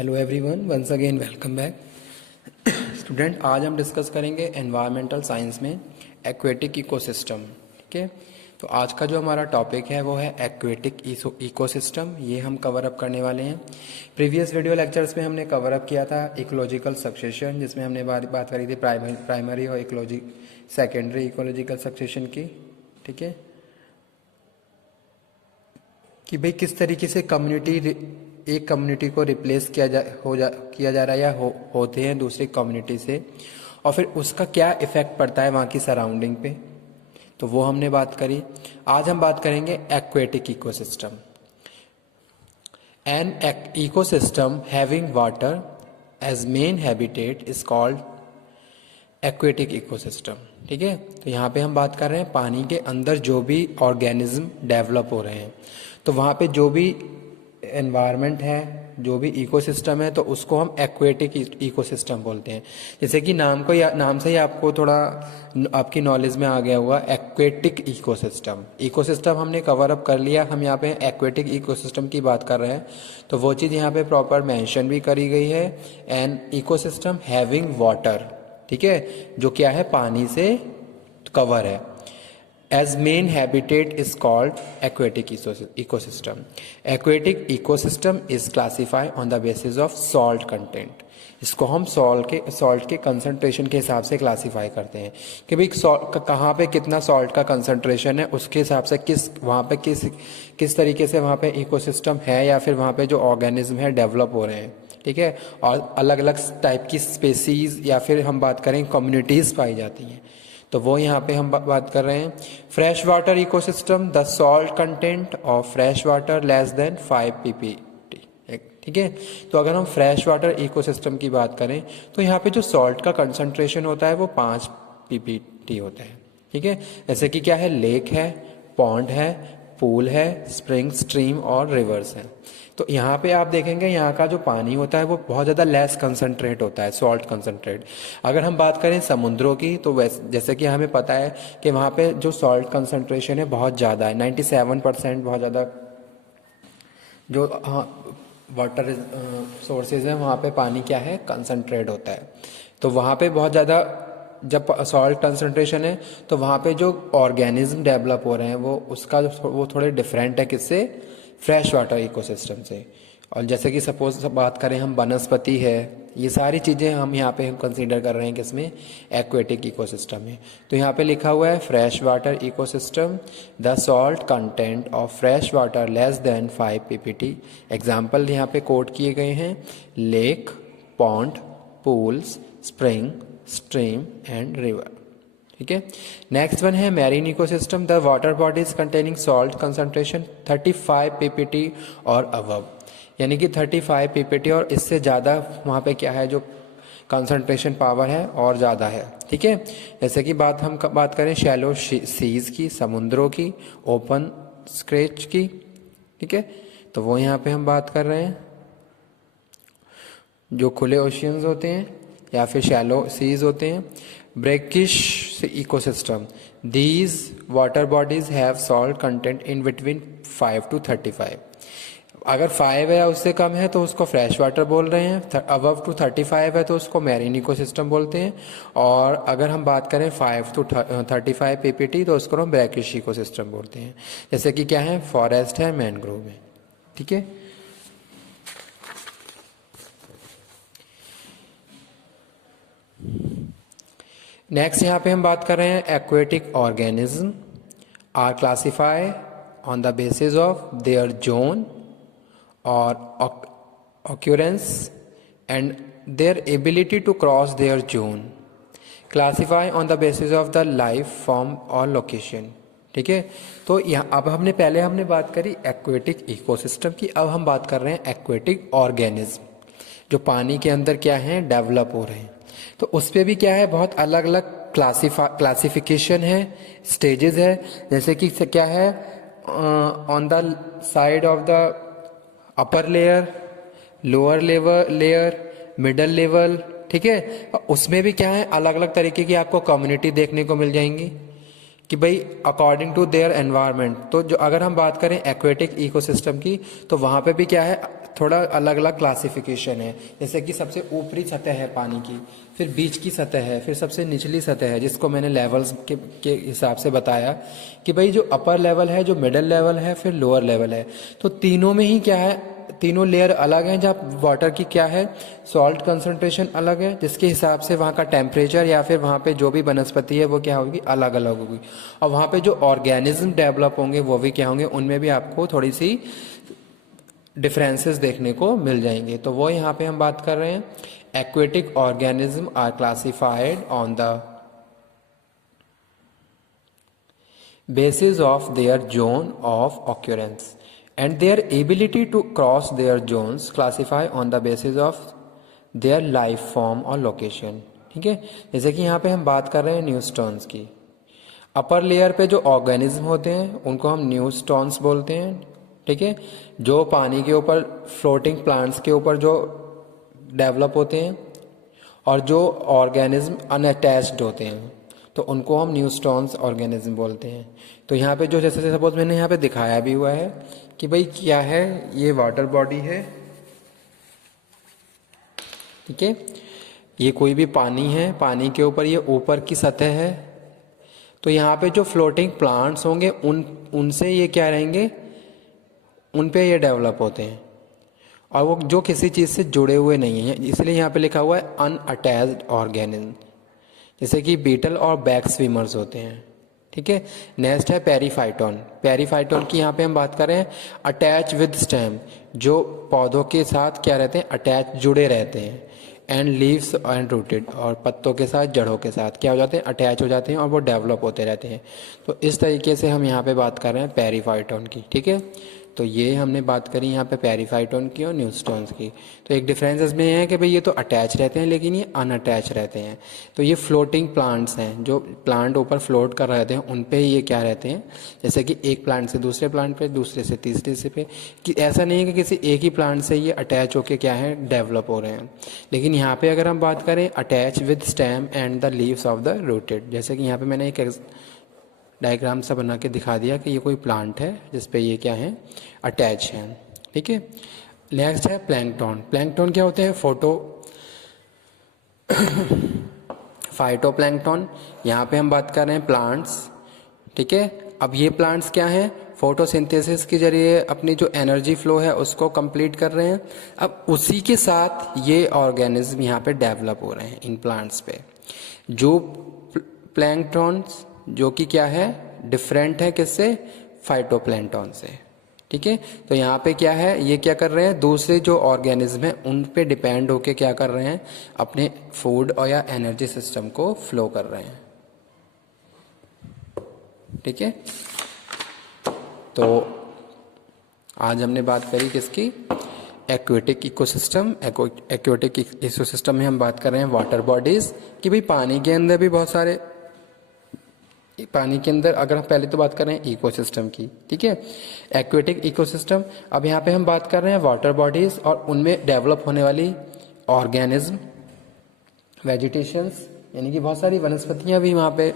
Hello everyone, once again welcome back. Student, आज हम discuss करेंगे एनवायरमेंटल साइंस में एक्वेटिक इकोसिस्टम। ठीक है, तो आज का जो हमारा टॉपिक है वो है एक्वेटिक इकोसिस्टम। ये हम कवर अप करने वाले हैं। प्रीवियस वीडियो लेक्चर्स में हमने कवर अप किया था इकोलॉजिकल सक्सेशन, जिसमें हमने बात करी थी प्राइमरी और सेकेंडरी इकोलॉजिकल सक्सेशन की। ठीक है, कि भाई किस तरीके से एक कम्युनिटी को रिप्लेस किया जा रहा है या होते हैं दूसरी कम्युनिटी से, और फिर उसका क्या इफेक्ट पड़ता है वहाँ की सराउंडिंग पे, तो वो हमने बात करी। आज हम बात करेंगे aquatic ecosystem. An ecosystem having water as main habitat is called aquatic ecosystem. ठीक है, तो यहाँ पे हम बात कर रहे हैं पानी के अंदर जो भी ऑर्गेनिज्म डेवलप हो रहे हैं, तो वहाँ पे जो भी एनवायरनमेंट है, जो भी इकोसिस्टम है, तो उसको हम एक्वेटिक इकोसिस्टम बोलते हैं। जैसे कि नाम से ही आपको थोड़ा आपकी नॉलेज में आ गया होगा, एक्वेटिक इकोसिस्टम। इकोसिस्टम हमने कवर अप कर लिया, हम यहाँ पे एक्वेटिक इकोसिस्टम की बात कर रहे हैं, तो वो चीज़ यहाँ पे प्रॉपर मेंशन भी करी गई है। एन इकोसिस्टम हैविंग वाटर, ठीक है, जो क्या है, पानी से कवर है, as main habitat is called aquatic ecosystem. Aquatic ecosystem is classified on the basis of salt content. इसको हम सॉल्ट के कंसंट्रेशन के हिसाब से क्लासीफाई करते हैं कि भाई कहाँ पे कितना सॉल्ट का कंसंट्रेशन है, उसके हिसाब से वहाँ पे किस तरीके से वहाँ पे इकोसिस्टम है या फिर वहाँ पे जो ऑर्गेनिज्म है डेवलप हो रहे हैं। ठीक है, और अलग अलग टाइप की स्पेसीज या फिर हम बात करें कम्युनिटीज़ पाई जाती हैं, तो वो यहाँ पे हम बात कर रहे हैं। Fresh water ecosystem, the salt content of fresh water less than 5 ppT। ठीक है, तो अगर हम फ्रेश वाटर इकोसिस्टम की बात करें तो यहाँ पे जो सॉल्ट का कंसंट्रेशन होता है वो 5 ppT होता है। ठीक है, जैसे कि क्या है, लेक है, पॉन्ड है, पूल है, स्प्रिंग, स्ट्रीम और रिवर्स है। तो यहाँ पे आप देखेंगे यहाँ का जो पानी होता है वो बहुत ज़्यादा लेस कंसंट्रेट होता है, सॉल्ट कंसंट्रेट। अगर हम बात करें समुद्रों की, तो जैसे कि हमें पता है कि वहाँ पे जो सॉल्ट कंसंट्रेशन है बहुत ज़्यादा है, 97% बहुत ज़्यादा। जो वाटर सोर्सेज हैं वहाँ पे पानी क्या है, कंसंट्रेट होता है। तो वहाँ पे बहुत ज़्यादा जब सॉल्ट कंसंट्रेशन है तो वहाँ पे जो ऑर्गेनिज्म डेवलप हो रहे हैं वो थोड़े डिफरेंट है किससे, फ्रेश वाटर इकोसिस्टम से। और जैसे कि सपोज बात करें हम वनस्पति है, ये सारी चीज़ें हम यहाँ पे कंसीडर कर रहे हैं किसमें, एक्वेटिक इकोसिस्टम में। तो यहाँ पे लिखा हुआ है fresh water ecosystem, the salt content of fresh water less than 5 ppT। Example यहाँ पे कोट किए गए हैं, lake, pond, pools, spring, stream and river. ठीक है, नेक्स्ट वन है marine ecosystem, the water bodies containing salt concentration 35 ppT और above, यानी कि 35 ppT और इससे ज़्यादा वहाँ पे क्या है, जो कंसंट्रेशन पावर है और ज़्यादा है। ठीक है, जैसे कि हम बात करें शैलो सीज की, समुद्रों की, ओपन स्क्रेच की। ठीक है, तो वो यहाँ पे हम बात कर रहे हैं जो खुले ओशियंस होते हैं या फिर शैलो सीज होते हैं। Brackish ecosystem, these water bodies have salt content in between 5 to 35। अगर 5 है या उससे कम है तो उसको फ्रेश वाटर बोल रहे हैं, अबव टू 35 है तो उसको मैरीन इकोसिस्टम बोलते हैं, और अगर हम बात करें 5 to 35 ppT तो उसको हम ब्रैकिश इकोसिस्टम बोलते हैं। जैसे कि क्या है, फॉरेस्ट है, मैनग्रोव है। ठीक है, नेक्स्ट यहाँ पे हम बात कर रहे हैं aquatic organism are classify on the basis of their zone और occurrence and their ability to cross their zone, classify on the basis of the life form or location। ठीक है, तो यहाँ अब हमने बात करी एक्वेटिक इकोसिस्टम की, अब हम बात कर रहे हैं एक्वेटिक ऑर्गेनिज्म जो पानी के अंदर क्या है, डेवलप हो रहे हैं। तो उस पर भी क्या है, बहुत अलग अलग क्लासिफिकेशन है, स्टेजेस है। जैसे कि क्या है, on the side of the upper layer, lower layer, middle level. ठीक है, उसमें भी क्या है, अलग अलग तरीके की आपको कम्युनिटी देखने को मिल जाएंगी कि भाई अकॉर्डिंग टू देयर एनवायरनमेंट। तो जो अगर हम बात करें एक्वेटिक इकोसिस्टम की, तो वहाँ पे भी क्या है, थोड़ा अलग अलग क्लासिफिकेशन है। जैसे कि सबसे ऊपरी सतह है पानी की, फिर बीच की सतह है, फिर सबसे निचली सतह है, जिसको मैंने लेवल्स के हिसाब से बताया कि भाई जो अपर लेवल है, जो मिडिल लेवल है, फिर लोअर लेवल है। तो तीनों में ही क्या है, तीनों लेयर अलग हैं। जहाँ वाटर की क्या है, सॉल्ट कंसंट्रेशन अलग है, जिसके हिसाब से वहाँ का टेम्परेचर या फिर वहाँ पे जो भी वनस्पति है वो क्या होगी, अलग अलग होगी। और वहाँ पे जो ऑर्गेनिज्म डेवलप होंगे वो भी क्या होंगे, उनमें भी आपको थोड़ी सी डिफरेंसेस देखने को मिल जाएंगे। तो वो यहाँ पे हम बात कर रहे हैं, aquatic organism are classified on the basis of their zone of occurrence and their ability to cross their zones classify on the basis of their life form और location। ठीक है, जैसे कि यहाँ पे हम बात कर रहे हैं न्यूस्टॉन्स की। अपर लेयर पे जो ऑर्गेनिज्म होते हैं उनको हम न्यूस्टॉन्स बोलते हैं। ठीक है, जो पानी के ऊपर फ्लोटिंग प्लांट्स के ऊपर जो डेवलप होते हैं और जो ऑर्गेनिज्म अनअटैच्ड होते हैं तो उनको हम न्यूस्टॉन्स ऑर्गेनिज्म बोलते हैं। तो यहाँ पे जो जैसे सपोज मैंने यहाँ पे दिखाया भी हुआ है कि भाई क्या है, ये वाटर बॉडी है। ठीक है, ये कोई भी पानी है, पानी के ऊपर ये ऊपर की सतह है। तो यहाँ पे जो फ्लोटिंग प्लांट्स होंगे उनसे ये क्या रहेंगे, उन पे ये डेवलप होते हैं और वो जो किसी चीज़ से जुड़े हुए नहीं हैं, इसलिए यहाँ पे लिखा हुआ है अनअटैच्ड ऑर्गेनिज्म, जैसे कि बीटल और बैक स्विमर्स होते हैं। ठीक है, नेक्स्ट है पेरीफाइटोन। पेरीफाइटोन की यहाँ पे हम बात कर रहे हैं, अटैच विद स्टेम, जो पौधों के साथ क्या रहते हैं, अटैच जुड़े रहते हैं। एंड लीव्स एंड रूटेड, और पत्तों के साथ, जड़ों के साथ क्या हो जाते हैं, अटैच हो जाते हैं और वो डेवलप होते रहते हैं। तो इस तरीके से हम यहाँ पे बात कर रहे हैं पेरीफाइटोन की। ठीक है, तो ये हमने बात करी यहाँ पे पेरीफाइटोन की और न्यूस्टॉन्स की। तो एक डिफरेंस इसमें है कि भाई ये तो अटैच रहते हैं लेकिन ये अनअटैच रहते हैं। तो ये फ्लोटिंग प्लांट्स हैं, जो प्लांट ऊपर फ्लोट कर रहते हैं उन पे ये क्या रहते हैं, जैसे कि एक प्लांट से दूसरे प्लांट पे, दूसरे से तीसरे से पे, कि ऐसा नहीं है कि किसी एक ही प्लांट से ये अटैच होके क्या है, डेवलप हो रहे हैं। लेकिन यहाँ पे अगर हम बात करें attach with stem and the leaves of the rooted, जैसे कि यहाँ पे मैंने एक डायग्राम सा बना के दिखा दिया कि ये कोई प्लांट है जिस पे ये क्या है, अटैच है। ठीक है, नेक्स्ट है प्लैंकटन। प्लैंकटन क्या होते हैं, फाइटोप्लैंकटन। यहाँ पे हम बात कर रहे हैं प्लांट्स। ठीक है, अब ये प्लांट्स क्या हैं, फोटोसिंथेसिस के जरिए अपनी जो एनर्जी फ्लो है उसको कंप्लीट कर रहे हैं। अब उसी के साथ ये ऑर्गेनिज्म यहाँ पे डेवलप हो रहे हैं इन प्लांट्स पे। जो प्लैंकटन्स जो कि क्या है, डिफरेंट है किससे, फाइटोप्लैंकटन से। ठीक है, तो यहाँ पे क्या है, ये क्या कर रहे हैं, दूसरे जो ऑर्गेनिज्म है उन पे डिपेंड होके क्या कर रहे हैं, अपने फूड और या एनर्जी सिस्टम को फ्लो कर रहे हैं। ठीक है, तो आज हमने बात करी किसकी, एक्वेटिक इकोसिस्टम। एक्वेटिक इकोसिस्टम में हम बात कर रहे हैं वाटर बॉडीज कि भाई पानी के अंदर भी बहुत सारे, पानी के अंदर अगर हम पहले तो बात कर रहे हैं इकोसिस्टम की। ठीक है, एक्वेटिक इकोसिस्टम। अब यहाँ पे हम बात कर रहे हैं वाटर बॉडीज और उनमें डेवलप होने वाली ऑर्गेनिज्म, वेजिटेशंस, यानी कि बहुत सारी वनस्पतियाँ भी वहाँ पे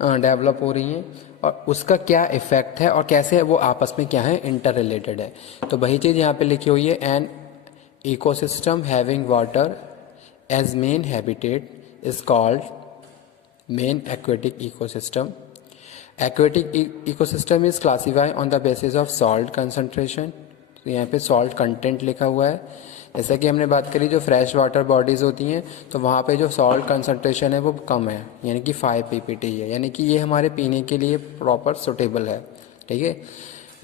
डेवलप हो रही हैं और उसका क्या इफेक्ट है और कैसे वो आपस में क्या है, इंटर रिलेटेड है। तो वही चीज़ यहाँ पे लिखी हुई है, an ecosystem having water as main habitat is called main aquatic ecosystem. Aquatic ecosystem is classified on the basis of salt concentration. तो यहाँ पे salt content लिखा हुआ है। जैसा कि हमने बात करी जो फ्रेश वाटर बॉडीज़ होती हैं तो वहाँ पे जो सॉल्ट कंसनट्रेशन है वो कम है, यानी कि 5 ppt है, यानी कि ये हमारे पीने के लिए प्रॉपर सुटेबल है। ठीक है,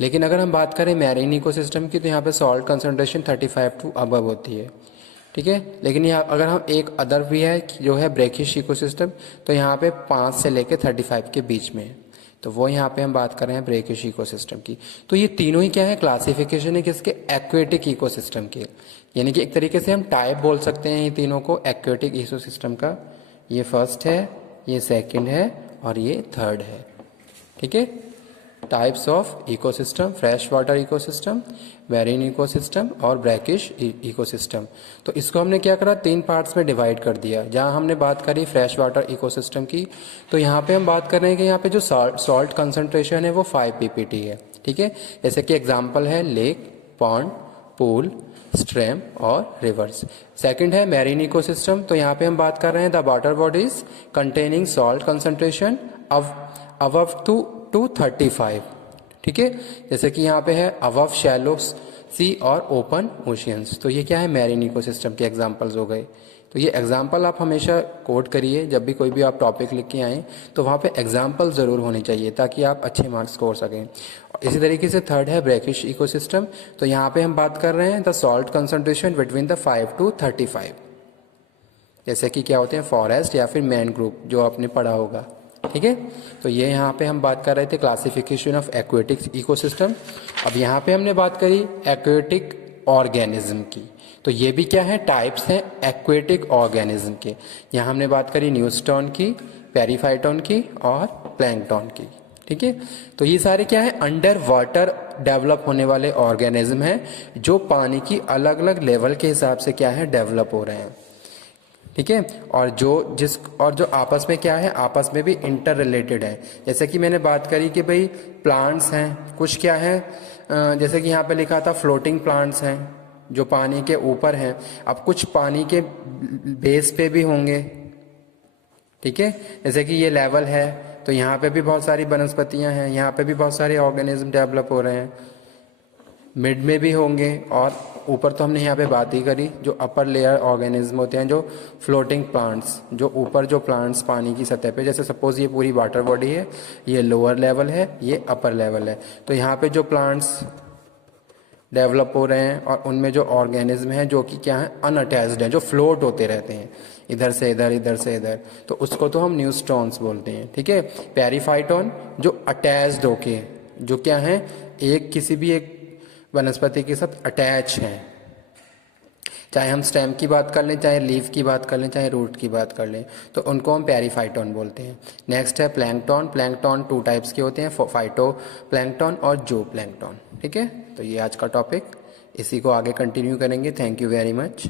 लेकिन अगर हम बात करें मैरीन इकोसिस्टम की तो यहाँ पे सॉल्ट कंसनट्रेशन 35 टू अबव होती है। ठीक है, लेकिन यहाँ अगर हम एक अदर भी है जो है ब्रेकिश इकोसिस्टम, तो यहाँ पे 5 से लेकर 35 के बीच में है। तो वो यहाँ पे हम बात कर रहे हैं ब्रेकिश इकोसिस्टम की। तो ये तीनों ही क्या है, क्लासिफिकेशन है किसके, एक्वेटिक इकोसिस्टम के, यानी कि एक तरीके से हम टाइप बोल सकते हैं ये तीनों को एक्वेटिक इकोसिस्टम का। ये फर्स्ट है, ये सेकेंड है और ये थर्ड है। ठीक है, types of ecosystem, fresh water ecosystem, marine ecosystem और ब्रैकिश इकोसिस्टम। तो इसको हमने क्या करा, 3 पार्ट्स में डिवाइड कर दिया। जहाँ हमने बात करी फ्रेश वाटर इकोसिस्टम की, तो यहाँ पे हम बात कर रहे हैं कि यहाँ पे जो सॉल्ट कंसंट्रेशन है वो 5 ppt है। ठीक है, जैसे कि एग्जांपल है लेक, पॉन्ड, पूल, स्ट्रीम और रिवर्स। सेकंड है मैरीन इकोसिस्टम, तो यहाँ पे हम बात कर रहे हैं the water bodies containing salt concentration above two 235, ठीक है। जैसे कि यहाँ पे है अबव शैलो सी और ओपन ओशियंस, तो ये क्या है, मैरीन इकोसिस्टम के एग्जांपल्स हो गए। तो ये एग्जाम्पल आप हमेशा कोट करिए, जब भी कोई भी आप टॉपिक लिख के आएँ तो वहाँ पे एग्जाम्पल ज़रूर होने चाहिए ताकि आप अच्छे मार्क्स स्कोर सकें। इसी तरीके से थर्ड है ब्रैकिश इकोसिस्टम, तो यहाँ पे हम बात कर रहे हैं the salt concentration between the 5 to 35, जैसे कि क्या होते हैं फॉरेस्ट या फिर मैनग्रोव जो आपने पढ़ा होगा, ठीक है। तो ये यहाँ पे हम बात कर रहे थे क्लासिफिकेशन ऑफ एक्वेटिक इकोसिस्टम। अब यहाँ पे हमने बात करी एक्वेटिक ऑर्गेनिज्म की, तो ये भी क्या है, टाइप्स हैं एक्वेटिक ऑर्गेनिज्म के। यहाँ हमने बात करी न्यूस्टॉन की, पेरीफाइटॉन की और प्लैंकटॉन की, ठीक है। तो ये सारे क्या है, अंडर वाटर डेवलप होने वाले ऑर्गेनिज्म हैं जो पानी की अलग अलग लेवल के हिसाब से क्या है, डेवलप हो रहे हैं, ठीक है। और जो आपस में क्या है, आपस में भी इंटर रिलेटेड है। जैसे कि मैंने बात करी कि भाई प्लांट्स हैं, कुछ क्या है, जैसे कि यहाँ पे लिखा था फ्लोटिंग प्लांट्स हैं जो पानी के ऊपर हैं, अब कुछ पानी के बेस पे भी होंगे, ठीक है। जैसे कि ये लेवल है तो यहाँ पे भी बहुत सारी वनस्पतियाँ हैं, यहाँ पे भी बहुत सारे ऑर्गेनिज्म डेवलप हो रहे हैं, मिड में भी होंगे, और ऊपर तो हमने यहाँ पे बात ही करी जो अपर लेयर ऑर्गेनिज्म होते हैं, जो फ्लोटिंग प्लांट्स, जो ऊपर जो प्लांट्स पानी की सतह पे, जैसे सपोज ये पूरी वाटर बॉडी है, ये लोअर लेवल है, ये अपर लेवल है, तो यहाँ पे जो प्लांट्स डेवलप हो रहे हैं और उनमें जो ऑर्गेनिज्म हैं जो कि क्या है, अनअटैच्ड हैं, जो फ्लोट होते रहते हैं इधर से इधर, इधर से इधर, तो उसको तो हम न्यूस्टॉन्स बोलते हैं, ठीक है। पेरीफाइटॉन जो अटैच्ड होके, जो क्या है, एक किसी भी एक वनस्पति के साथ अटैच हैं, चाहे हम स्टेम की बात कर लें, चाहे लीफ की बात कर लें, चाहे रूट की बात कर लें, तो उनको हम पेरीफाइटॉन बोलते हैं। नेक्स्ट है प्लैंकटॉन। प्लैंकटॉन 2 टाइप्स के होते हैं, फाइटो प्लैंकटॉन और जो प्लैंकटॉन, ठीक है। तो ये आज का टॉपिक, इसी को आगे कंटिन्यू करेंगे। Thank you very much.